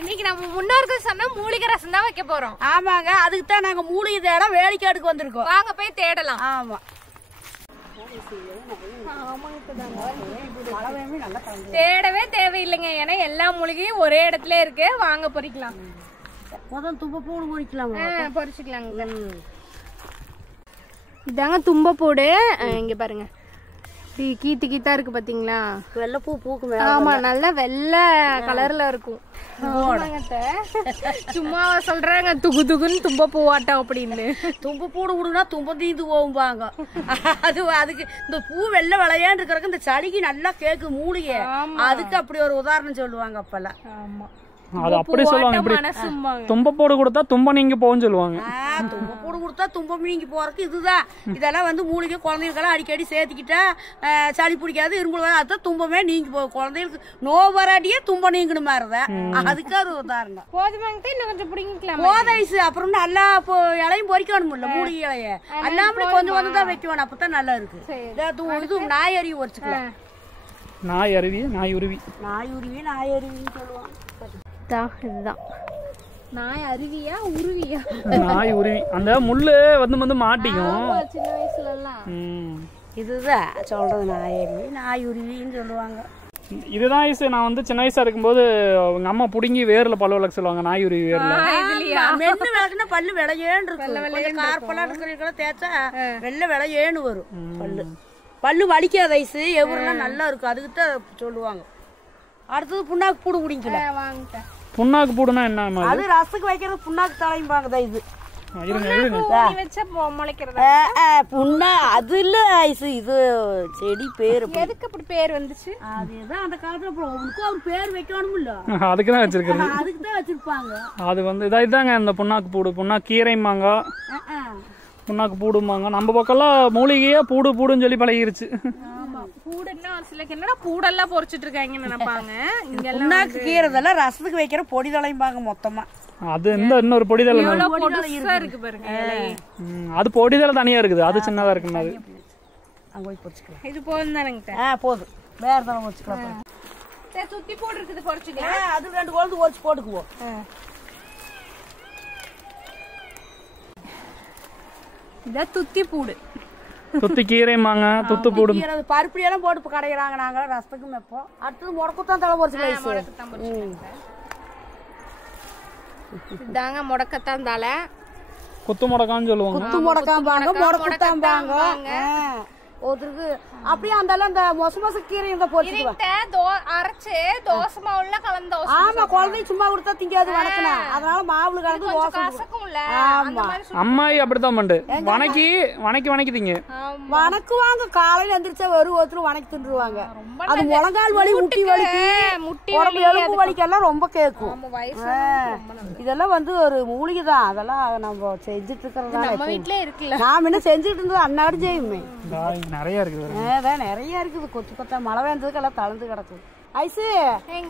இன்னைக்கு நம்ம முன்னோர்கள் சொன்னா மூலிகை ரசம் தான் வைக்க போறோம். ஆமாங்க, அதுக்கு தான் நாங்க மூலிகை தேட வேலைக்காடுக்கு வந்திருக்கோம். வாங்க போய் தேடலாம். ஆமா, தேடவே தேவையில்லைங்க, ஏன்னா எல்லா மூலிகையும் ஒரே இடத்துல இருக்கு. வாங்க பொறிக்கலாம். முதல் தும்பப்பூடு பொறிக்கலாம். பொறிச்சுக்கலாங்க. இதாங்க தும்பப்பூடு. இங்க பாருங்க, கீத்து கீத்தா இருக்கு பாத்தீங்களா? வெள்ளைப்பூ பூக்கு. ஆமா, நல்லா வெள்ளை கலர்ல இருக்கும். சும்மா சொல்றாங்க துகு துகுன்னு தும்ப பூவாட்டம் அப்படின்னு. தும்ப பூடு விடுனா தும்ப தீந்து போகும்பாங்க. அதுக்கு இந்த பூ வெள்ளை விளையாண்டு இருக்கிறதுக்கு இந்த சளிக்கு நல்லா கேக்கு மூலிகை. அதுக்கு அப்படி ஒரு உதாரணம் சொல்லுவாங்க அப்பெல்லாம். ஆமா, அது அப்படி சொல்லுவாங்க. இப்படி தும்பப்போடு கொடுத்தா தும்ப நீங்க போன்னு சொல்லுவாங்க. தும்பப்பூடு கொடுத்தா தும்பம் நீங்கி போறதுக்கு இதுதான். இதெல்லாம் வந்து மூலிகை குழந்தைகளுக்கெல்லாம் அடிக்கடி சேர்த்துக்கிட்டா சளி பிடிக்காது, இரும்பு. அதுதான் தும்பமே நீங்கி போகும். குழந்தைகளுக்கு நோய் வராட்டியே தும்ப நீங்கணும் மாதிரிதான். அதுக்கு அது உதாரணம். போதுமாங்க, இன்னும் கொஞ்சம் பிடிக்கலாம். போதைசு அப்புறம் நல்லா இலையும் பொறிக்கணும் இல்ல, மூலிகை இலைய எல்லாமே கொஞ்சம் கொஞ்சம் தான் வைக்கணும். அப்பதான் நல்லா இருக்கு. இது நாய் அருவி பொறிச்சுக்கலாம். நாய் அருவி, நாய் உருவி, நாய் உருவி, நாய் அருவின்னு சொல்லுவாங்க. இதுதான் நாய் அருவியா உருவியா? நாய் உருவி. அந்த முள்ளு வந்து மாட்டிக்கும் சின்ன வயசுல எல்லாம். இதுதான் சொல்றது நாய் அருவி, நாய் உருவின்னு சொல்லுவாங்க. இதுதான் நான் வந்து சின்ன வயசா இருக்கும்போது உங்க அம்மா புடுங்கி வேர்ல பல்லு விளக்க சொல்லுவாங்க. நாய் உருவி வேர்ல மென்னு விளக்குனா பல்லு விளையேன்னு இருக்கும். கார்பெல்லாம் இருக்கிற தேய்ச்சா வெள்ளை விளையேன்னு வரும். பல்லு வலிக்காத ஐசு எவரெல்லாம் நல்லா இருக்கும். அதுக்கு தான் சொல்லுவாங்க. அடுத்தது புண்ணாக்கு பூடு குடிக்கல. புண்ணாக்கு பூடுனா என்ன? அது ரசத்துக்கு வைக்கிறது புண்ணாக்கு தலைம்பாங்க. இது புண்ணா அது இல்ல ஐசு, இது செடி பேரு. எதுக்கு அப்படி பேர் வந்துச்சு? அதுதான் அந்த காலத்துல உனக்கும் ஒரு பேர் வைக்கணும் இல்ல, அதுக்குதான் வச்சிருக்காங்க. அதுக்குதான் வச்சிருப்பாங்க. அது வந்து இதாங்க இந்த புண்ணாக்கு பூடு. புண்ணாக்கு கீரைமாங்க, புண்ணாக்கு பூடுமாங்க. நம்ம பக்கம்லாம் மூலிகையா பூடு பூடுன்னு சொல்லி பழகிருச்சு. பூடுன்னா சிலக்கு என்னடா பூடெல்லாம் பொறிச்சிட்டு இருக்காங்கன்னு நினைப்பாங்க. இங்க புண்ணாக்கு கீரைதெல்லாம் ரசத்துக்கு வைக்கிற பொடி தலைம்பாங்க மொத்தமா. அது இன்னொரு பொடிதலை இருக்கு பாருங்க. அது பொடிதலை தனியா இருக்குது, அது சின்னதா இருக்கு. அது அங்க போய் பொறிச்சுக்கலாம். இது போதும் தானங்க? போதும். வேற தரம் பொறிச்சுக்கலாம். சுத்தி போட்டு இருக்குது பொறிச்சுக்கலாம். அது 2 கொழுந்து பொறிச்சு போட்டுக்குவோம். இத துத்தி பூடு, துத்தி கீரைமாங்க, துத்து பூடு. பருப்படி எல்லாம் போட்டு கடையிறாங்க. நாங்க ரசத்துக்கும் வைப்போம். அடுத்தது முடக்கத்தான் தலை பொறிச்சுக்கலாம். இதாங்க முடக்கத்தான் தலை. குத்து முடக்கான்னு சொல்லுவாங்க. குத்து முடக்காம்பாங்க, முடக்கத்தாம்பாங்க. ஒருத்தருக்கு அப்படியே அந்த மொச மொச கீரை இந்த பொறிச்சுக்கலாம். அரைச்சு தோசை மாவுல கலந்து. ஆமா, குழந்தைக்கு சும்மா கொடுத்தா திங்காது வணக்கணும். அதனால மாவுல கலந்து தோசை. ஆமா, அம்மாயி அப்படித்தான் பண்ணு. வணக்கி வணக்கி திங்க வணக்குவாங்க. காலையில எந்திரிச்சா வெறும் ஒருத்தர் வணக்கி தின்றுவாங்க. அது முழங்கால் வலி, முட்டி வலிக்கு, உடம்பு எலும்பு வலிக்கெல்லாம் ரொம்ப கேட்கும். இதெல்லாம் வந்து ஒரு மூலிகை தான். அதெல்லாம் நம்ம செஞ்சுட்டு இருக்கிறதா நம்ம வீட்டுல இருக்குல்ல. நாம என்ன செஞ்சுட்டு இருந்தது அன்னாடு செய்யுமே. நிறைய இருக்குது. நிறைய இருக்குது. கொத்து கொத்தா மழை வேண்டதுக்கு எல்லாம் தளர்ந்து கிடக்குது. ஐசு,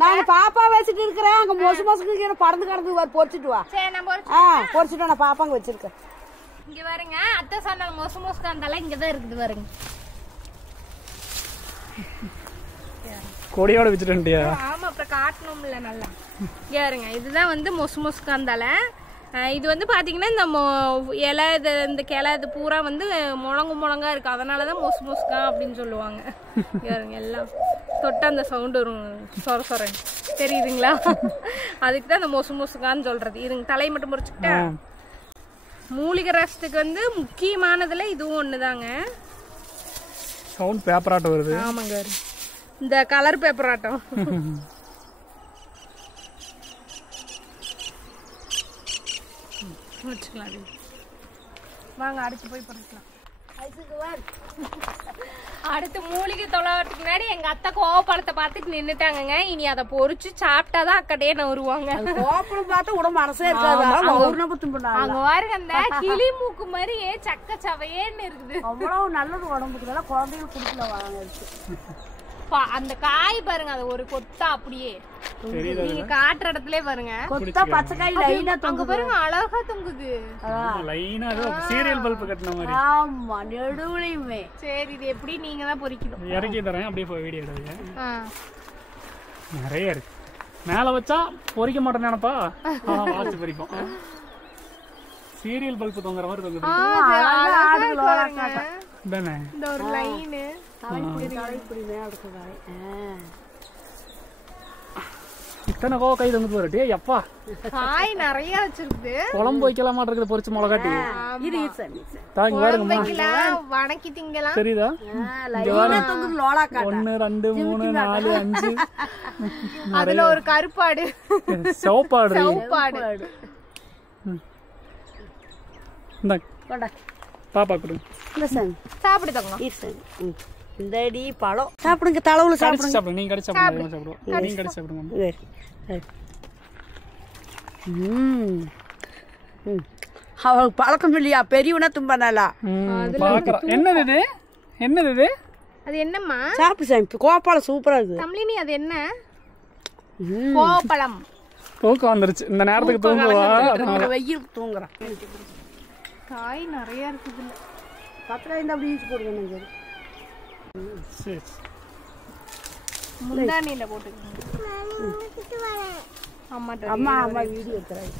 நாங்க பாப்பா வச்சுட்டு இருக்கிறேன். அங்க மொசு மொசுக்கு பறந்து கிடந்து பொறிச்சிட்டு வா. பொறிச்சிட்டு நான் பாப்பாங்க வச்சிருக்கேன். இங்க பாருங்க, அத்தை சொன்ன மொசு மொசுக்கு அந்த இங்கதான் இருக்குது பாருங்க. கொடியோட வச்சுட்டியா? ஆமா, அப்புறம் காட்டணும்ல நல்லா. பாருங்க, இதுதான் வந்து மொசு மொசுக்காந்தால. இது வந்து பாத்தீங்கன்னா இந்த இலை, இந்த கிளை, இது பூரா வந்து முழங்கா இருக்கு. அதனாலதான் மொசு மொசுக்கா அப்படின்னு சொல்லுவாங்க. எல்லாம் தொட்ட அந்த சவுண்ட் வரும், சொர சொரன், தெரியுதுங்களா? அதுக்கு தான் அந்த மொசு மொசுக்கான்னு சொல்றது. இதுங்க தலையை மட்டும் பொறிச்சுக்கிட்டா. மூலிகை ரசத்துக்கு வந்து முக்கியமானதுல இதுவும் ஒண்ணுதாங்க. சவுண்ட் பேப்பர் ஆட்டம் வருது. ஆமாங்க, இந்த கலர் பேப்பர் ஆட்டம். வாங்க அடுத்து போய் பறிக்கலாம். அடுத்து மூலிகை தொலைவதுக்கு முன்னாடி எங்க அத்தை கோவப்பழத்தை பார்த்துட்டு நின்னுட்டாங்க. இனி அதை பொறிச்சு சாப்பிட்டாதான் அக்கடையே நவுருவாங்க. கோவப்பழம் பார்த்தா உடம்பு மனசே இருக்காது. அங்க பாருங்க, அந்த கிளி மூக்கு மாதிரி சக்க சவையேன்னு இருக்குது. அவ்வளவு நல்லது உடம்புக்கு. குழந்தைகள் குடிக்கல வாங்க. அந்த காய் பாருங்க, அது ஒரு கொத்தா அப்படியே நீங்க காட்டுற இடத்துல பாருங்க. கொத்தா பச்சை காய் லைனா அங்க பாருங்க, அழகா தொங்குது. லைனா சீரியல் பல்ப் கட்டின மாதிரி. ஆமா, நெடுவுலயுமே. சரி, இது எப்படி நீங்க தான் பொறிக்கணும். இறக்கி தரேன், அப்படியே போய் வீடியோ எடுங்க. நிறைய இருக்கு. மேல வச்சா பொறிக்க மாட்டேன் நினைப்பா வாட்ச் பொறிப்போம். சீரியல் பல்ப் தொங்குற மாதிரி தொங்குது. இந்த ஒரு லைன் இத்தனை கோவக்காய் தொங்குது பாரு. டேய் அப்பா காய் நிறைய வச்சிருக்கு. குழம்பு வைக்கலாம் மாட்டிருக்குது பொரிச்சு மிளகாட்டி. இது தாங்க பாருங்கம்மா. வைக்கலாம், வணக்கி திங்கலாம். தெரியுதா? லோலா 1 2 3 4 5 அதுல ஒரு கருப்பாடு சிவப்பாடு. பாப்பா கொடுங்க. சாப்பிடு தங்க. இந்த அடி பழம் சாப்பிடுங்க. தளவுல சாப்பிடுங்க. சாப்பிடுங்க. நீங்க கடிச்சு சாப்பிடுங்க. சாப்பிடுங்க. நீங்க கடிச்சு சாப்பிடுங்க. அவளுக்கு பழக்கம் இல்லையா? பெரியவனா தும்பானாலா? என்னது இது? என்னது இது? அது என்னம்மா? சாப்பிடு சாமி. கோபாலம் சூப்பரா இருக்கு. தமிழினி அது என்ன? கோபாலம். தூக்கம் வந்துருச்சு இந்த நேரத்துக்கு. தூங்குவா வெயில் தூங்குறான். காய் நிறைய இருக்குது. பத்திரம் இந்த அப்படி யூஸ் போடுங்க. சரி முந்தானியில போட்டுக்கோங்க. அம்மா அம்மா வீடியோ எடுக்கிறாங்க.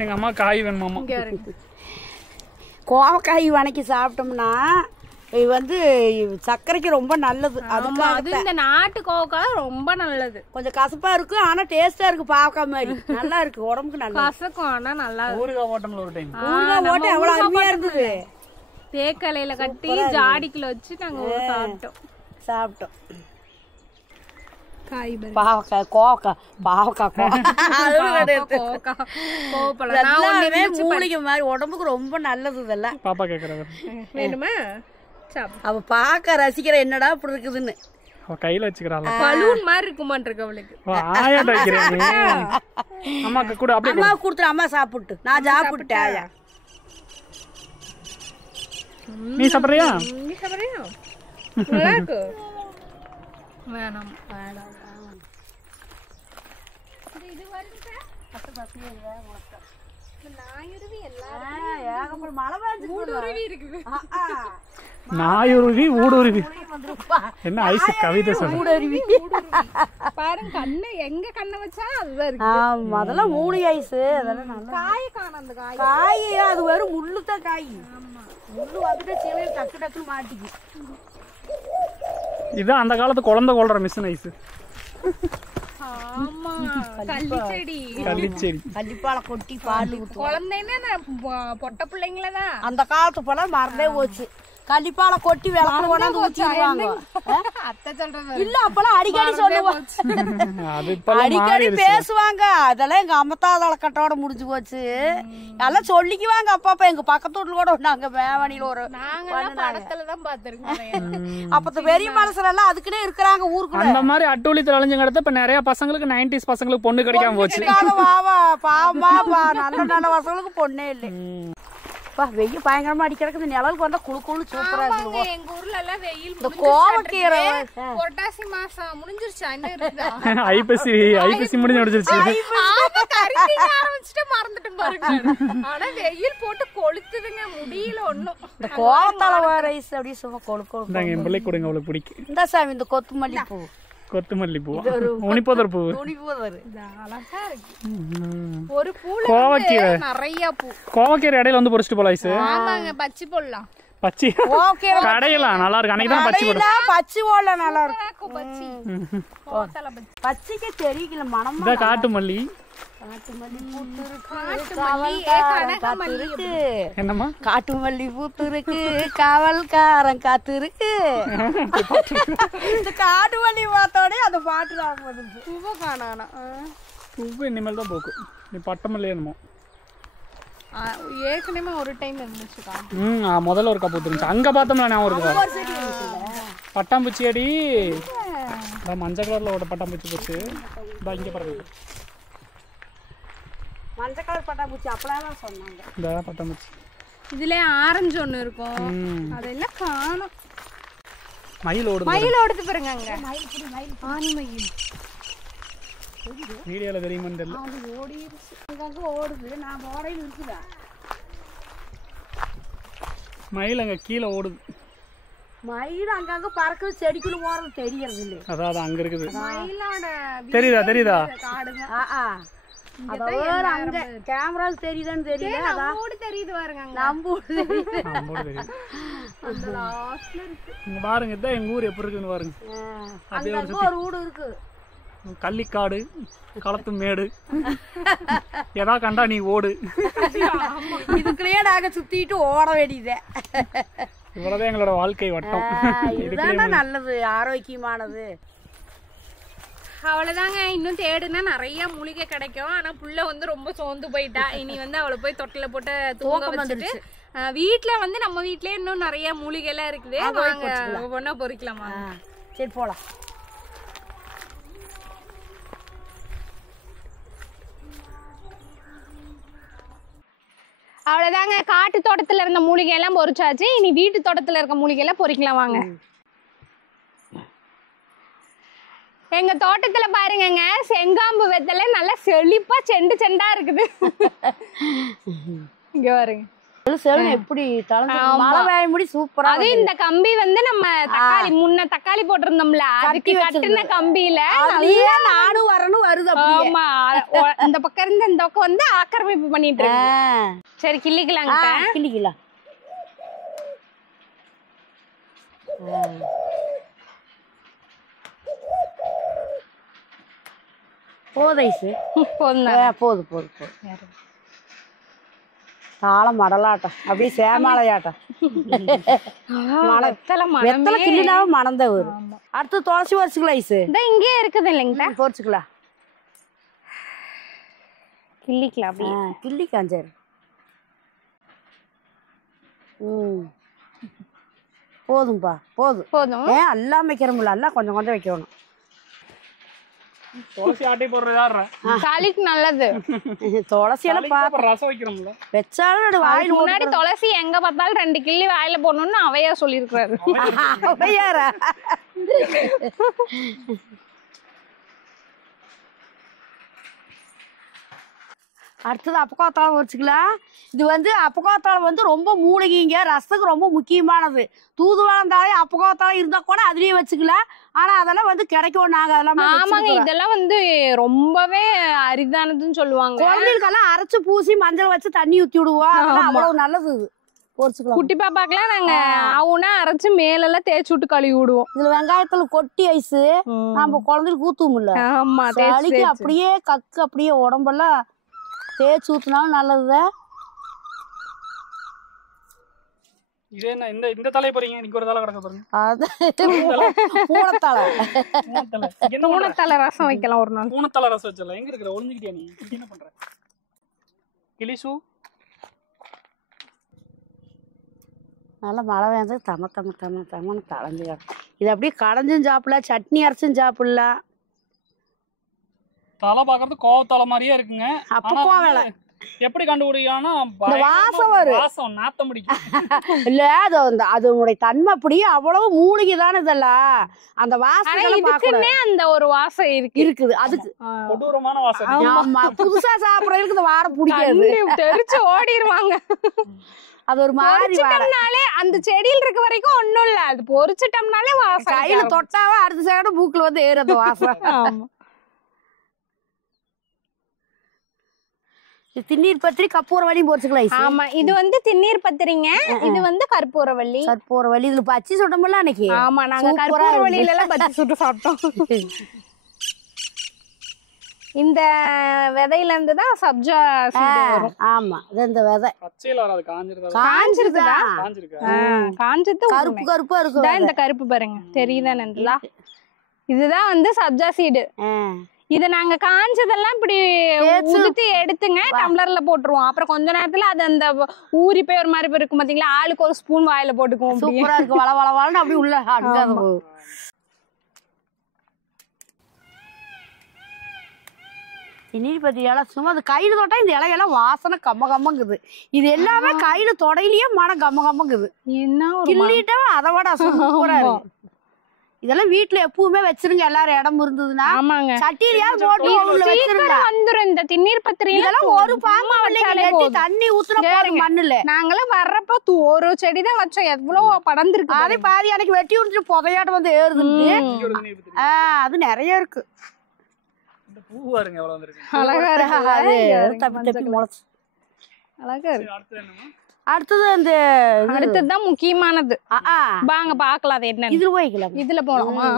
எங்க அம்மா காய் வேணுமாமா. கோவக்காய் வணக்கி சாப்பிட்டோம்னா இது வந்து சர்க்கரைக்கு ரொம்ப நல்லது. அது இந்த நாட்டு கோவக்காய் ரொம்ப நல்லது. கொஞ்சம் கசப்பா இருக்கு ஆனா டேஸ்டா இருக்கு. பாவக்காய் மாதிரி நல்லா இருக்கு. உடம்புக்கு நல்லா கசக்கும் ஆனா நல்லா. ஊறுகாய் ஓட்டம்ல ஒரு டைம் ஊறுகாய் ஓட்ட எவ்வளவு அருமையா இருந்தது. தேக்கலையில கட்டி ஜாடிக்குள்ள வச்சு நாங்க சாப்பிட்டோம். பாவக்காய் கோவக்காய் பாவக்காய் மூலிகை மாதிரி உடம்புக்கு ரொம்ப நல்லது. இதெல்லாம் பாப்பா கேக்குறாங்க. வேணுமா? அவ பாக்க ரசிக்கிற என்னடா இப்படி இருக்குதுன்னு அவ கையில வச்சுக்கிறாள். பலூன் மாதிரி இருக்குமான்றிருக்கு அவளுக்கு. ஆயாட்ட வைக்கிறேன். அம்மாக்கு கூட அப்படியே அம்மா கொடுத்துரு. அம்மா சாப்பிட்டு நான் சாப்பிட்டேன். ஆயா நீ சாப்பிடுறியா? நீ சாப்பிடுறியா? நல்லா இருக்கு. வேணாம் வேணாம். இது வருங்க. நாயுருவி எல்லாம் மழை ஊடுருவி இருக்குது. நாயுருவி ஊடுருவி என்ன ஐஸ் கவிதை சொல்லுங்க பாருங்க. கண்ணு எங்க கண்ணை வச்சா அதுதான் இருக்கு. அதெல்லாம் மூணு ஐஸ். அதெல்லாம் நல்லா காய காணும். அந்த காய் அது வெறும் முள்ளு தான். காய் முள்ளு வந்துட்டு சீலையில டக்கு டக்குன்னு மாட்டிக்கு. இதான் அந்த காலத்து குழந்தை கொள்ற மிஷின் ஐஸ். ஆமா கள்ளிச்செடி. கள்ளிப்பாலை கொட்டி பால் குழந்தைன்னா பொட்ட பிள்ளைங்களதான். அந்த காலத்து போல மறந்தே போச்சு. கள்ளிப்பாலை கொட்டி விளக்கு கொண்டாந்து ஊத்திடுவாங்க. அத்தை சொல்றது இல்ல அப்பெல்லாம் அடிக்கடி சொல்லுவோம். அடிக்கடி பேசுவாங்க. அதெல்லாம் எங்க அம்மத்தா கட்டோட முடிஞ்சு போச்சு. எல்லாம் சொல்லிக்குவாங்க. அப்பா எங்க பக்கத்து வீட்டுல கூட நாங்க மேவணியில ஒரு படத்துலதான் பாத்துருக்கோம். அப்ப பெரிய மனசுல எல்லாம் அதுக்குன்னே இருக்கிறாங்க ஊருக்குள்ள. அந்த மாதிரி அட்டூழி தொலைஞ்சங்க இடத்த இப்ப நிறைய பசங்களுக்கு 90s பசங்களுக்கு பொண்ணு கிடைக்காம போச்சு. பாவமா நல்ல நல்ல பசங்களுக்கு பொண்ணே இல்லை. வெயில் பயங்கரமா அடிக்கிறதுக்கு நிழலுக்கு வந்தா குழு குழு சூப்பரா இருக்கு. எங்க ஊர்ல எல்லாம் வெயில் இந்த கோவக்கீரை புரட்டாசி மாசம் முடிஞ்சிருச்சா? என்ன இருக்குதா? ஐப்பசி முடிஞ்சிருச்சு. ஆரம்பிச்சுட்டு மறந்துட்டு பாருங்க. ஆனா வெயில் போட்டு கொளுத்துதுங்க. முடியல ஒண்ணும். இந்த கோவத்தளவா ரைஸ் அப்படியே சும்மா கொழு கொழு. என் பிள்ளை கொடுங்க அவளுக்கு பிடிக்கும். இந்த சாமி இந்த கொத்துமல்லி பூ. கொத்துமல்லி பூ உனிப்போதர் பூ. ஒரு பூல நிறைய பூ. கோவக்கீரை இடையில வந்து பொரிச்சிட்டு போலாம் ஐஸ். ஆமாங்க பச்சி போடலாம். பச்சி கடையலாம் நல்லா இருக்கு. அன்னைக்கு தான் பச்சி போடலாம். பச்சி போடலாம் நல்லா இருக்கு. பச்சி பச்சிக்கே தெரியல மனம். இந்த காட்டு மல்லி. என்னம்மா? காட்டு மல்லி பூத்து இருக்கு. காவல்காரன் காத்து இருக்கு. இந்த காட்டு மல்லி பார்த்தோட அந்த பாட்டு தான். பூவை காணானா? பூவு இனிமேல் தான் போக்கு. நீ பட்டமல்லி என்னமோ ஏற்கனவே ஒரு டைம் இருந்துச்சுக்கா. முதல்ல ஒரு கப்பு இருந்துச்சு. அங்க பார்த்தோம்ல நான் ஒரு பட்டாம்பூச்சி அடி. மஞ்சள் கலர்ல ஒரு பட்டாம்பூச்சி போச்சு. இங்க பாருங்க மஞ்சள் கலர் பட்டாம்பூச்சி. அப்பலாம் சொன்னாங்க இந்த பட்டாம்பூச்சி. இதுல ஆரஞ்சு ஒண்ணு இருக்கும். அதெல்லாம் காணோம். மயில் ஓடுது. மயில் ஓடுது பாருங்க. அங்க ஆண் மயில். வீடியோல தெரியுமான்னு தெரியல. அது ஓடிடுச்சு. அங்க ஓடுது. நான் ஓடையில இருக்குதா மயில் அங்க கீழே ஓடுது. மயில் அங்கங்க பறக்குது, செடிக்குள்ள போறது தெரியறது இல்ல. அதான் அங்க இருக்குது. மயிலோட தெரியுதா காடுங்க. அங்க கேமரா தெரியுதான்னு தெரியல. அதான் தெரியுது பாருங்க, நம்பூடு தெரியுது. அந்த லாஸ்ட்ல இருக்கு. இங்க பாருங்க, இதான் எங்க ஊர் எப்படி இருக்குன்னு பாருங்க. அங்க ஒரு வீடு இருக்கு. கள்ளிக்காடு, களத்து மேடு, எதா கண்டா நீ ஓடு. இதுக்குள்ளேயே நாங்க சுத்திட்டு ஓட வேண்டியதே. இவ்வளவுதான் எங்களோட வாழ்க்கை வட்டம். இதுதான் நல்லது, ஆரோக்கியமானது. அவ்வளவுதாங்க. இன்னும் தேடுனா நிறைய மூலிகை கிடைக்கும். ஆனா புள்ள வந்து ரொம்ப சோர்ந்து போயிட்டா. இனி வந்து அவளை போய் தொட்டில போட்டு தூங்க வச்சுட்டு வீட்டுல வந்து நம்ம வீட்லயே இன்னும் நிறைய மூலிகை எல்லாம் இருக்குது. ஒவ்வொன்னா பொறிக்கலாமா? சரி போலாம். அவ்வளவுதாங்க. காட்டு தோட்டத்துல இருந்த மூலிகை எல்லாம் பொறிச்சாச்சு. இனி வீட்டு தோட்டத்துல இருக்க மூலிகை எல்லாம் பொறிக்கலாம் வாங்க. எங்க தோட்டத்துல பாருங்கங்க, செங்காம்பு வெத்தலை நல்லா செழிப்பா செண்டு செண்டா இருக்குது. இங்க பாருங்க எப்படி மழை பெய்ய முடி சூப்பரா. அது இந்த கம்பி வந்து நம்ம தக்காளி முன்ன தக்காளி போட்டிருந்தோம்ல, அதுக்கு கட்டின கம்பியில நானும் வரணும் வருது. ஆமா, இந்த பக்கம் இருந்து இந்த பக்கம் வந்து ஆக்கிரமிப்பு பண்ணிட்டு இருக்கு. சரி கிள்ளிக்கலாங்க. கிள்ளிக்கலாம். போதைசு போதும் போதும் போதும். தாளம் மடலாட்டம், அப்படியே சேமாலையாட்டம். வெத்தலை கிள்ளினாவே மணந்த வரும். அடுத்து துளசி வரிச்சுக்கலாம். ஐசு இங்கே இருக்குது இல்லைங்க, பொறிச்சுக்கலாம். கிள்ளிக்கலாம். அப்படியே கிள்ளிக்கலாம். சரி போதும்பா, போதும் போதும். ஏன் எல்லாம் வைக்கிறோம்ல, எல்லாம் கொஞ்சம் கொஞ்சம் வைக்கணும். துளசி ஆட்டி போடுறதா சளிக்கு நல்லது. துளசி எல்லாம் ரசம் வைக்கிறோம்ல, வச்சாலும் வாயில் முன்னாடி துளசி எங்க பார்த்தாலும் 2 கிள்ளி வாயில போடணும்னு அவையா சொல்லிருக்காரு. அவையாரா? அடுத்தது அப்பக்காத்தாளம் வச்சுக்கலாம். இது வந்து அப்பக்காத்தாளம் வந்து ரொம்ப மூலிகைங்க, ரசத்துக்கு ரொம்ப முக்கியமானது. தூதுவளந்தாலே அப்பக்காத்தாளம் இருந்தா கூட அதுலயே வச்சுக்கலாம். ஆனா அதெல்லாம் வந்து கிடைக்கும். நாங்க அதெல்லாம் ஆமாங்க, இதெல்லாம் வந்து ரொம்பவே அரிதானதுன்னு சொல்லுவாங்க. குழந்தைகளுக்கெல்லாம் அரைச்சு பூசி மஞ்சள் வச்சு தண்ணி ஊத்தி விடுவோம். அவ்வளவு நல்லது இது. குட்டி பாப்பாக்கெல்லாம் நாங்க அவனா அரைச்சு மேலெல்லாம் தேய்ச்சி விட்டு கழுவி விடுவோம். இதுல வெங்காயத்துல கொட்டி ஐசு நம்ம குழந்தைகளுக்கு ஊத்துவோம் இல்ல. ஆமா, அப்படியே கக்கு அப்படியே உடம்பெல்லாம் தேய்ச்சி ஊத்தினாலும் நல்லது. இது என்ன இந்த தலை போறீங்க? இன்னைக்கு ஒரு தலை கிடக்க பாருங்க. அது பூனத்தலை. பூனத்தலை ரசம் வைக்கலாம் ஒரு நாள். பூனத்தலை ரசம் வச்சலாம். எங்க இருக்கிற ஒளிஞ்சுக்கிட்டியா நீ? என்ன பண்ற? கிளிசு நல்லா மழை வேந்து தம தம தம தமன்னு களைஞ்சு. இது அப்படியே களைஞ்சும் சாப்பிடலாம், சட்னி அரைச்சும் சாப்பிடலாம். தலை பாக்குறது கோவத்தலை மாதிரியே இருக்குங்க. அப்போ வேலை எப்படி கண்டுபிடிக்கானா வாசம் வரும், வாசம் நாத்தம் பிடிக்கும். இல்ல அது அதனுடைய தன்மை அப்படியே அவ்வளவு மூலிகை தானே இதெல்லாம். அந்த வாசனை அந்த ஒரு வாசம் இருக்குது. அதுக்கு கொடூரமான வாசம். ஆமா, புதுசா சாப்பிடறதுக்கு இந்த வாரம் பிடிக்காது, தெரிச்சு ஓடிடுவாங்க. அது ஒரு மாதிரி அந்த செடியில் இருக்க வரைக்கும் ஒண்ணும் இல்ல, அது பொரிச்சிட்டோம்னாலே வாசம். கையில தொட்டாவே அடுத்த சைடு மூக்குல வந்து ஏறும் அந்த வாசம். திண்ணீர் பத்திரி கற்பூரவள்ளி பொரிச்சுக்கலாம். ஆமா, இது வந்து திண்ணீர் பத்திரிங்க, இது வந்து கற்பூரவள்ளி. கற்பூரவள்ளி இதுல பச்சி சுட்டோம்ல அன்னைக்கு. ஆமா, நாங்க கற்பூரவள்ளியில எல்லாம் பச்சி சுட்டு சாப்பிட்டோம். இந்த விதையில இருந்து தான் சப்ஜா சீடு வரும். ஆமா, இந்த விதை பச்சையில வராது, காஞ்சிருக்குதா? காஞ்சிருக்குதா? காஞ்சது கருப்பு கருப்பா இருக்கு. இந்த கருப்பு பாருங்க, தெரியுதானே? இதுதான் வந்து சப்ஜா சீடு. இத நாங்க காஞ்சதெல்லாம் இப்படி உதுத்தி எடுத்துங்க டம்ளர்ல போட்டுருவோம். அப்புறம் கொஞ்ச நேரத்துல அது அந்த ஊறி போய் ஒரு மாதிரி இருக்கும் பாத்தீங்களா, ஆளுக்கு ஒரு ஸ்பூன் வாயில போட்டுக்குவோம். சூப்பரா இருக்கு, வள வள வளன்னு அப்படி உள்ள திண்ணீர் பத்தி இலை சும்மா அது கையில தொட்டா இந்த இலையெல்லாம் வாசனை கம்ம கம்மங்குது. இது எல்லாமே கையில தொடையிலயே மனம் கம்ம கம்மங்குது. என்ன கிள்ளிட்டா அதை விட சூப்பரா இருக்கு. இதெல்லாம் வீட்டுல எப்பவுமே வச்சிருங்க எல்லாரும் இடம் இருந்ததுன்னா. ஆமாங்க சட்டியிலயாவது போட்டு உள்ள வச்சிருங்க. வந்துரும் இந்த திண்ணீர் பத்திரி இதெல்லாம் ஒரு பாம்பு வச்சாலே தண்ணி ஊத்துனா போதும் மண்ணுல. நாங்களாம் வர்றப்ப ஒரு செடி தான் வச்சோம், எவ்வளவு படர்ந்துருக்கு. அதே பாதி எனக்கு வெட்டி விட்டுட்டு புதையாட்டு வந்து ஏறுதுன்னு. அது நிறைய இருக்கு. பூ பாருங்க எவ்வளவு வந்திருக்கு. அழகா இருக்கு. தப்பி தப்பி முளைச்சு அழகா இருக்கு. அடுத்து என்னமா? அடுத்தது இந்த அடுத்ததுதான் முக்கியமானது. வாங்க பாக்கலாம் அது என்ன. இதுல போய்க்கலாம். இதுல போலாமா?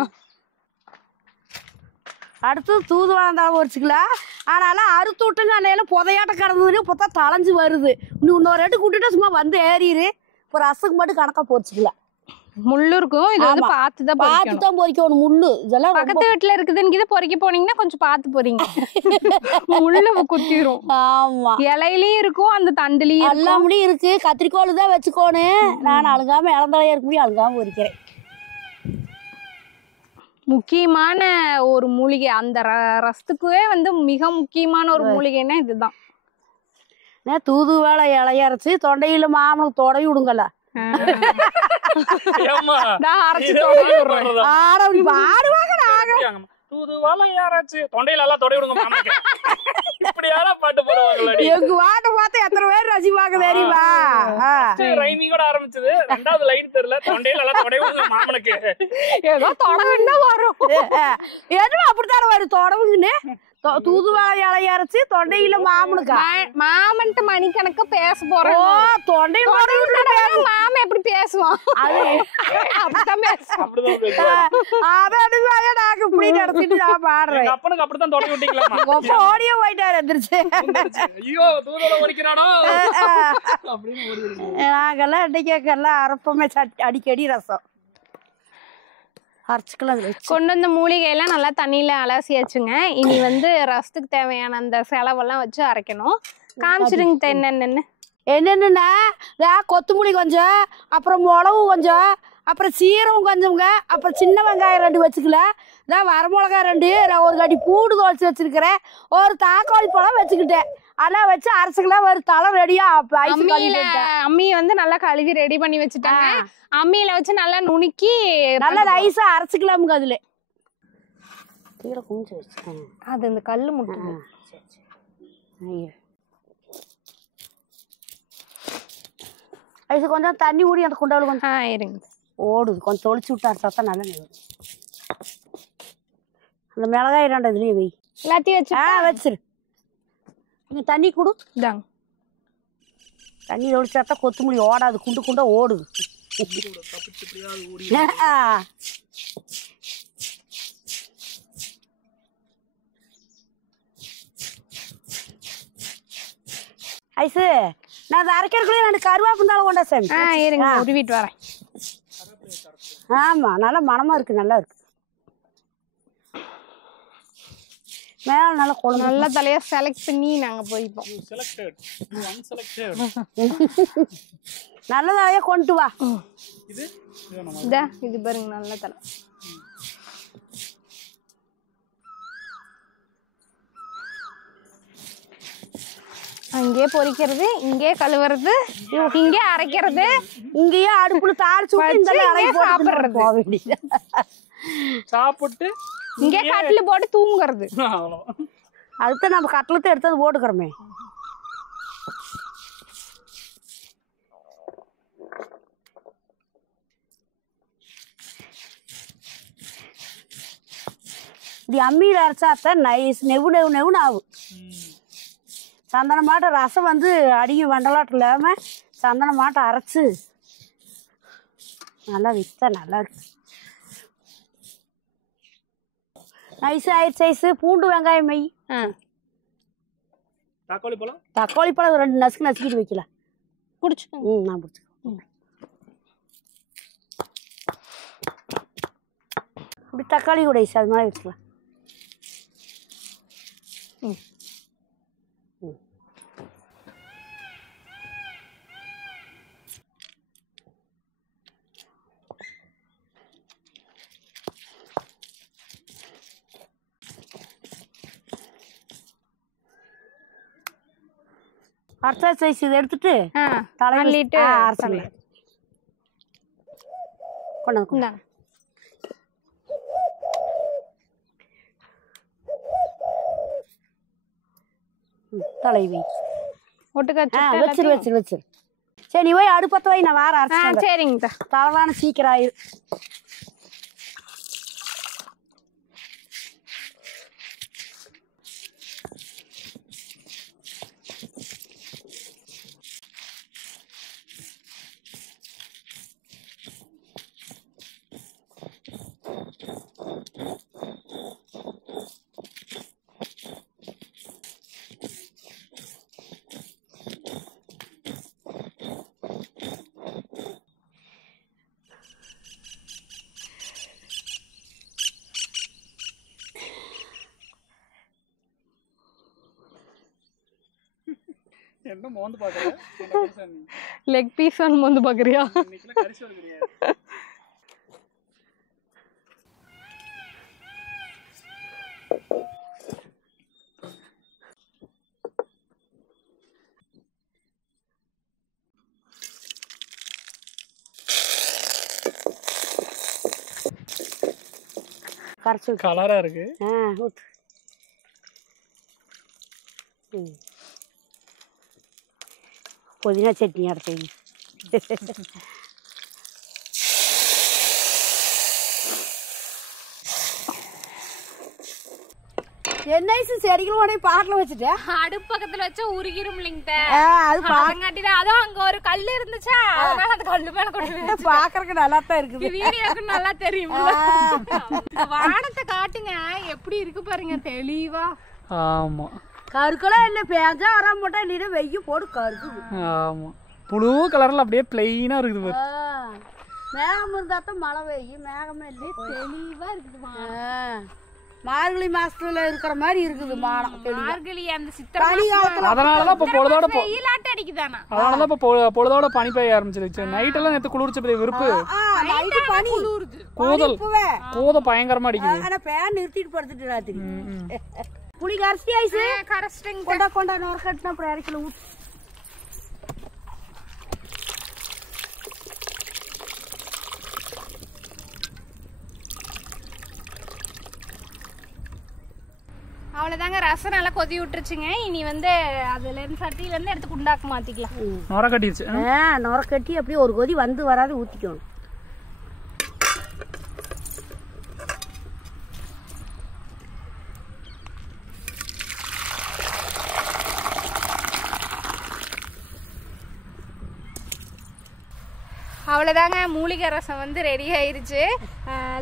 அடுத்தது தூதுவளந்தாலும் வச்சுக்கலாம். ஆனாலும் அறுத்து விட்டுங்க அன்னையெல்லாம் புதையாட்டம் கிடந்ததுன்னு பார்த்தா தளைஞ்சு வருது. இன்னொரு ரேட்டு கூட்டிட்டு சும்மா வந்து ஏறிடு. ஒரு ரசத்துக்கு மட்டும் கணக்கா பொரிச்சுக்கலாம். முள்ளு இருக்கும். இது வந்து பார்த்துதான் பொரிக்கணும். முள்ளு இதெல்லாம் பக்கத்து வீட்டுல இருக்குதுன்னு இது பொறிக்க போனீங்கன்னா கொஞ்சம் பார்த்து போறீங்க. முள்ளு குத்திரும். ஆமா இலையிலயும் இருக்கும் அந்த தண்டுலயும் எல்லாம் இருக்கு. கத்திரிக்கோள் தான் வச்சுக்கோணும். நான் அழுகாம இளந்தலையா இருக்க முடியும் அழுகாம பொரிக்கிறேன். முக்கியமான ஒரு மூலிகை அந்த ரசத்துக்குவே வந்து மிக முக்கியமான ஒரு மூலிகைன்னா இதுதான். தூதுவளை இலையரைச்சு தொண்டையில மாமனுக்கு தொடை விடுங்கல்ல. தூதுவளை யாராச்சு தொண்டையில எல்லாம் தொடை விடுங்க மாமனுக்கு. இப்படி யாரா பாட்டு போடுவாங்களா? எங்க பாட்டை பார்த்து எத்தனை பேர் ரசிப்பாங்க தெரியுமா? ரைமிங்கோட ஆரம்பிச்சது. ரெண்டாவது லைன் தெரியல. தொண்டையில எல்லாம் தொடை விடுங்க மாமனுக்கு. ஏதோ தொடவுன்னா வரும். ஏதோ அப்படித்தானே வரும் தொடவுங்கன்னு. தூதுவளை இலைய அரைச்சு தொண்டையில மாமனுக்கா? மாமன்ட்டு மணிக்கணக்க பேச போறோம். மாமன் எப்படி பேசுவான்? அது அப்படித்தான் பேசுவான். நாங்க இப்படி நடத்திட்டு நான் பாடுறேன். அப்பனுக்கு அப்படித்தான் தொடை விட்டீங்களா? ஓடியே போயிட்டாரு எந்திரிச்சு. ஐயோ தூதுவளை வரைக்கிறானோ நாங்கெல்லாம் இன்னைக்கெல்லாம் அரைப்பமே அடிக்கடி ரசம் அரைச்சிக்கலாம். கொண்டு வந்த மூலிகை எல்லாம் நல்லா தண்ணியில அலசியாச்சுங்க. இனி வந்து ரசத்துக்கு தேவையான அந்த செலவெல்லாம் வச்சு அரைக்கணும். காமிச்சிருங்க என்னென்னா கொத்தமல்லி கொஞ்சம், அப்புறம் மிளகு கொஞ்சம், அப்புறம் சீரகம் கொஞ்சம்ங்க, அப்புறம் சின்ன வெங்காயம் 2 வச்சுக்கலாம். இதான் வரமிளகா 2, ஒரு கடி பூண்டு தோல்ச்சி வச்சிருக்கிறேன். ஒரு தாக்காளி பழம் வச்சுக்கிட்டேன். அதெல்லாம் வச்சு அரைச்சிக்கலாம். ஒரு தலை ரெடியா அம்மியை வந்து நல்லா கழுவி ரெடி பண்ணி வச்சுட்டாங்க. அம்மியில வச்சு நல்லா நுணுக்கி நல்லா நைஸா அரைச்சிக்கலாமுங்க. அதுல அது இந்த கல்லு முட்டை ஐசு கொஞ்சம் தண்ணி ஊடி அந்த குண்டாவில் கொஞ்சம் இருங்க ஓடுது. கொஞ்சம் தொளிச்சு விட்டாரு சத்தம் நல்லா நெய்யுது. அந்த மிளகாய் 2 இதுலயும் வை. எல்லாத்தையும் வச்சு வச்சிரு. நீங்க தண்ணி கொடு. இதாங்க தண்ணி தொளிச்சாத்தான் கொத்தமல்லி ஓடாது. குண்டு குண்டா ஓடுது. ஐசு நான் அதை அரைக்கிறக்குள்ளே 2 கருவேப்பிந்தாலும் கொண்டா சாமி. இருங்க உருவிட்டு வரேன். ஆமா நல்லா மனமா இருக்கு. நல்லா இருக்கு. மேல நல்லா குழம்பு நல்ல தலையா செலக்ட் பண்ணி நாங்க போய்ப்போம். நல்ல தலையா கொண்டு வா. இது பாருங்க நல்ல தலை. அங்கே பொரிக்கிறது, இங்கே கழுவுறது, இங்கே அரைக்கிறது, இங்கேயே அடுப்புல தாளிச்சு சாப்பிடுறது, சாப்பிட்டு இங்கே கட்டில போட்டு தூங்குறது. அதுதான் நம்ம கட்டிலத்தை எடுத்தது போட்டுக்கிறோமே. இது அம்மியில் அரைச்சாத்தான் நைஸ் நெவு நெவு நெவுன்னு ஆகும். சந்தன மாட்டை ரசம் வந்து அடிக்கி வண்டலாட்டம் இல்லாமல் சந்தன மாட்டை அரைச்சி நல்லா விற்றா நல்லா இருக்கு. நைஸ் ஆயிடுச்சு. ஐஸு பூண்டு வெங்காயம் மை. தக்காளி பழம் 2 நசுக்கு நசுக்கிட்டு வைக்கலாம். பிடிச்சிக்கோங்க. நான் பிடிச்சிக்கோ. அப்படி தக்காளி கூட ஐஸ் அது மாதிரி வச்சுக்கலாம். அரைச்சா சைஸ் இதை எடுத்துட்டு தலையிட்டு அரைச்சிடலாம். கொண்டாந்து தலைவி ஒட்டுக்கா வச்சிரு சரி நீ போய் அடுப்பத்த வை நான் வார அரைச்சு சரிங்க தலைவான சீக்கிரம் ஆயிரு என்ன மோந்து பாக்குற லெக் பீஸ் ஆன் மோந்து பாக்குறியா இன்னைக்கு கரிசி வருதுறியா கரைச்சு கலரா இருக்கு புதினா சட்னி அரைச்சி என்ன செடிகளும் உடனே பாட்டில் வச்சுட்டேன் அடுப்பு பக்கத்துல வச்சா உருகிரும் இல்லைங்க அது பாக்காட்டிதான் அதுவும் அங்க ஒரு கல்லு இருந்துச்சா அதனால அந்த கல்லு மேல கொண்டு பாக்குறதுக்கு நல்லா தான் இருக்குது வீடியோக்கு நல்லா தெரியும் வானத்தை காட்டுங்க எப்படி இருக்கு பாருங்க தெளிவா ஆமா கருக்கெல்லாம் இல்லை பேஞ்சா வராம போட்டா இல்லைன்னா வெய்ய போடு கருக்கு ஆமா புளு கலர்ல அப்படியே பிளைனா இருக்குது பாரு மேகம் இருந்தா தான் மழை பெய்யும் மேகமே இல்லை தெளிவா இருக்குது மார்கழி மாசத்துல இருக்கிற மாதிரி இருக்குது மானம் மார்கழி அந்த சித்திரை அதனாலதான் இப்ப பொழுதோட வெயிலாட்ட அடிக்குதானா அதனாலதான் இப்ப பொழுதோட பனி பெய்ய ஆரம்பிச்சிருச்சு நைட் எல்லாம் நேத்து குளிர்ச்சி விருப்பு பனி கூத பயங்கரமா அடிக்குது ஆனா பேன் நிறுத்திட்டு படுத்துட்டு ராத்திரி புளி கரைச்சி ஐஸ் கரைச்சிட்டு கொண்டா நோர் கட்டினா அப்புறம் இறக்கல ஊத்து அவ்வளவுதாங்க ரசம் நல்லா கொதி விட்டுருச்சுங்க இனி வந்து அதுல இருந்து சட்டியில இருந்து எடுத்து குண்டாக்கு மாத்திக்கலாம் நொர கட்டிடுச்சு நொர கட்டி அப்படியே ஒரு கொதி வந்து வராது ஊத்திக்கணும் அவ்வளோதாங்க மூலிகை ரசம் வந்து ரெடி ஆயிருச்சு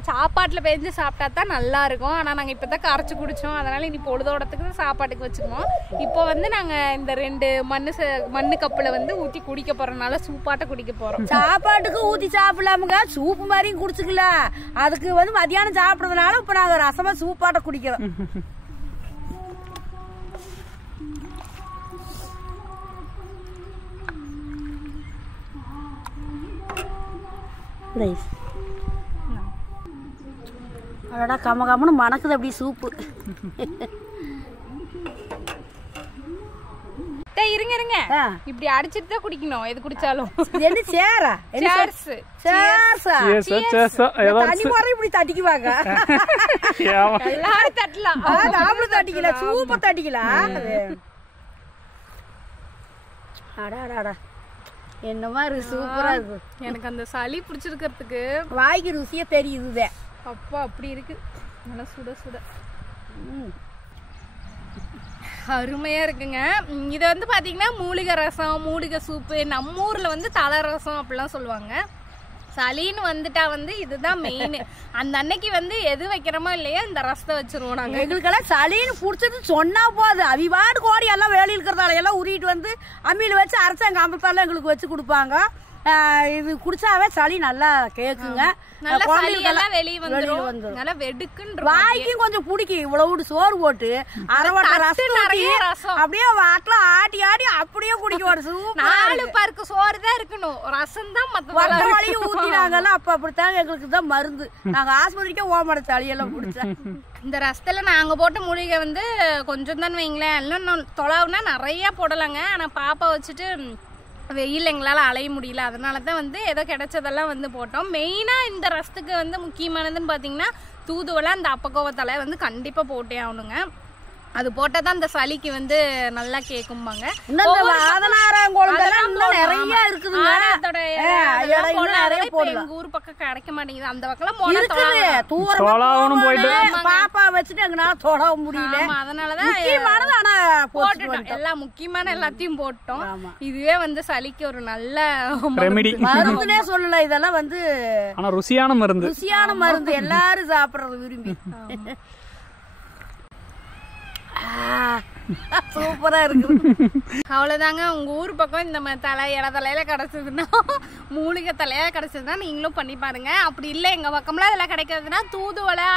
சாப்பாட்டில் பெஞ்சு சாப்பிட்டா தான் நல்லா இருக்கும் ஆனால் நாங்கள் இப்போ தான் கரைச்சி குடித்தோம் அதனால் இனி பொழுதோடத்துக்கு சாப்பாட்டுக்கு வச்சுக்குவோம் இப்போ வந்து நாங்கள் இந்த 2 மண்ணு கப்பில் வந்து ஊற்றி குடிக்க போகிறோம்னால சூப்பாட்டை குடிக்க போகிறோம் சாப்பாட்டுக்கு ஊற்றி சாப்பிடலாமுங்க சூப்பு மாதிரியும் குடிச்சுக்கலாம் அதுக்கு வந்து மதியானம் சாப்பிட்றதுனால இப்போ நாங்கள் ரசமாக சூப்பாட்டை குடிக்கிறோம் அடடா கம்ம கம்மனு மணக்குது அப்படி சூப்பு இருங்க இப்படி அடிச்சிட்டு தான் குடிக்கணும் எது குடிச்சாலும் என்ன சேரா தண்ணி முறை இப்படி தட்டிக்குவாங்க எல்லாரும் தட்டலாம் நாமளும் தட்டிக்கலாம் சூப்பர் தட்டிக்கலாம் அடாடாடா என்னமா இருக்கு சூப்பரா இருக்கு எனக்கு அந்த சளி பிடிச்சிருக்கிறதுக்கு வாய்க்கு ருசியா தெரியுது அப்பா அப்படி இருக்கு நல்லா சுட சுட அருமையா இருக்குங்க இது வந்து பாத்தீங்கன்னா மூலிகை ரசம் மூலிகை சூப்பு நம்ம ஊர்ல வந்து தலை ரசம் அப்படிலாம் சொல்லுவாங்க சளின்னு வந்துட்டா வந்து இதுதான் மெயின் அந்த அன்னைக்கு வந்து எது வைக்கிறோமோ இல்லையா இந்த ரசத்தை வச்சிருவோம் நாங்க எங்களுக்கெல்லாம் சளின்னு பிடிச்சது சொன்னா போதும் அவிவாடு கோடி எல்லாம் வேலையில் இருக்கிறதால எல்லாம் உருவிட்டு வந்து அம்மியில் வச்சு அரைச்சி அங்கே அம்பத்தால எங்களுக்கு வச்சு கொடுப்பாங்க இது குடிச்சாவே சளி நல்லா கேக்குங்க வெளியே வந்துரும் நல்லா வெடுக்குன்னு வாய்க்கும் கொஞ்சம் பிடிக்கும் இவ்வளவு சோறு போட்டு அரவட்டை ரசம் அப்படியே வாட்டில ஆட்டி ஆடி அப்படியே குடிக்க ஒரு 4 பருக்கு சோறு தான் இருக்கணும் ரசம் தான் மத்த வழியும் ஊத்தினாங்கல்ல அப்ப அப்படித்தான் எங்களுக்கு தான் மருந்து நாங்க ஆஸ்பத்திரிக்கே ஓமட சளியெல்லாம் குடிச்சா இந்த ரசத்துல நாங்க போட்ட மூலிகை வந்து கொஞ்சம் தான் வைங்களேன் எல்லாம் தொலைவுனா நிறைய போடலாங்க ஆனா பாப்பா வச்சுட்டு வெயில் எங்களால் அலைய முடியல அதனால தான் வந்து ஏதோ கிடைச்சதெல்லாம் வந்து போட்டோம் மெயினாக இந்த ரசத்துக்கு வந்து முக்கியமானதுன்னு பார்த்தீங்கன்னா தூதுவளை அந்த அப்பக்கோவத்தலை வந்து கண்டிப்பாக போட்டே ஆகணுங்க அது போட்டா தான் அந்த சளிக்கு வந்து நல்லா கேக்கும்பாங்க. இன்னும் இந்த ஆதனாரம் குழம்பெல்லாம் இன்னும் நிறைய இருக்குதுங்க. எங்க ஊர் பக்கம் கிடைக்க மாட்டேங்குது. அந்த பக்கம் இருக்குது தூரம் போயிட்டு பாப்பா வச்சுட்டு எங்கனால தொட முடியல. அதனாலதான் முக்கியமானது ஆனா போட்டுட்டோம். எல்லாம் முக்கியமான எல்லாத்தையும் போட்டோம். இதுவே வந்து சளிக்கு ஒரு நல்ல ரெமிடி. மருந்துனே சொல்லல, இதெல்லாம் வந்து ஆனா ருசியான மருந்து. ருசியான மருந்து, எல்லாரும் சாப்பிடுறது விரும்பி. சூப்பரா இருக்கு. அவ்வளவுதாங்க. உங்க ஊர் பக்கம் இந்த மாதிரி தலை இலை தலையில கிடைச்சதுன்னா, மூலிகை தலையா கிடைச்சதுன்னா நீங்களும் பண்ணி பாருங்க. அப்படி இல்லை எங்க பக்கம்லாம் இதெல்லாம் கிடைக்கிறதுனா தூதுவளை,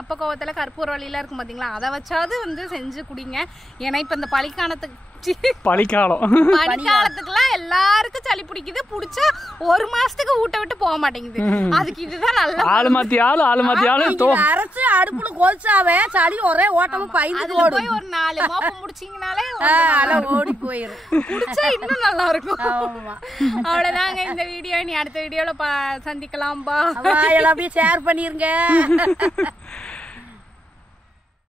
அப்பக்கோவத்துல கற்பூர வழியில இருக்கும் பாத்தீங்களா, அதை வச்சாவது வந்து செஞ்சு குடிங்க. ஏன்னா இப்ப இந்த பனிக்காலத்துக்குலாம் எல்லாருக்கும் சளி பிடிக்குது. பிடிச்சா ஒரு மாசத்துக்கு ஊட்ட விட்டு போக மாட்டேங்குது. அதுக்கு இதுதான் நல்ல ஆளு மாத்தி ஆளு அரைச்சு அடுப்புல கொதிச்சாவே சளி ஒரே ஓட்டமும் பயந்து போய் ஒரு 4 மோப்பம் முடிச்சீங்கனாலே ஓடி போயிரும். குடிச்சா இன்னும் நல்லா இருக்கும். அவ்வளவுதாங்க இந்த வீடியோ. நீ அடுத்த வீடியோல சந்திக்கலாம். பா எல்லாத்தையும் ஷேர் பண்ணிருங்க.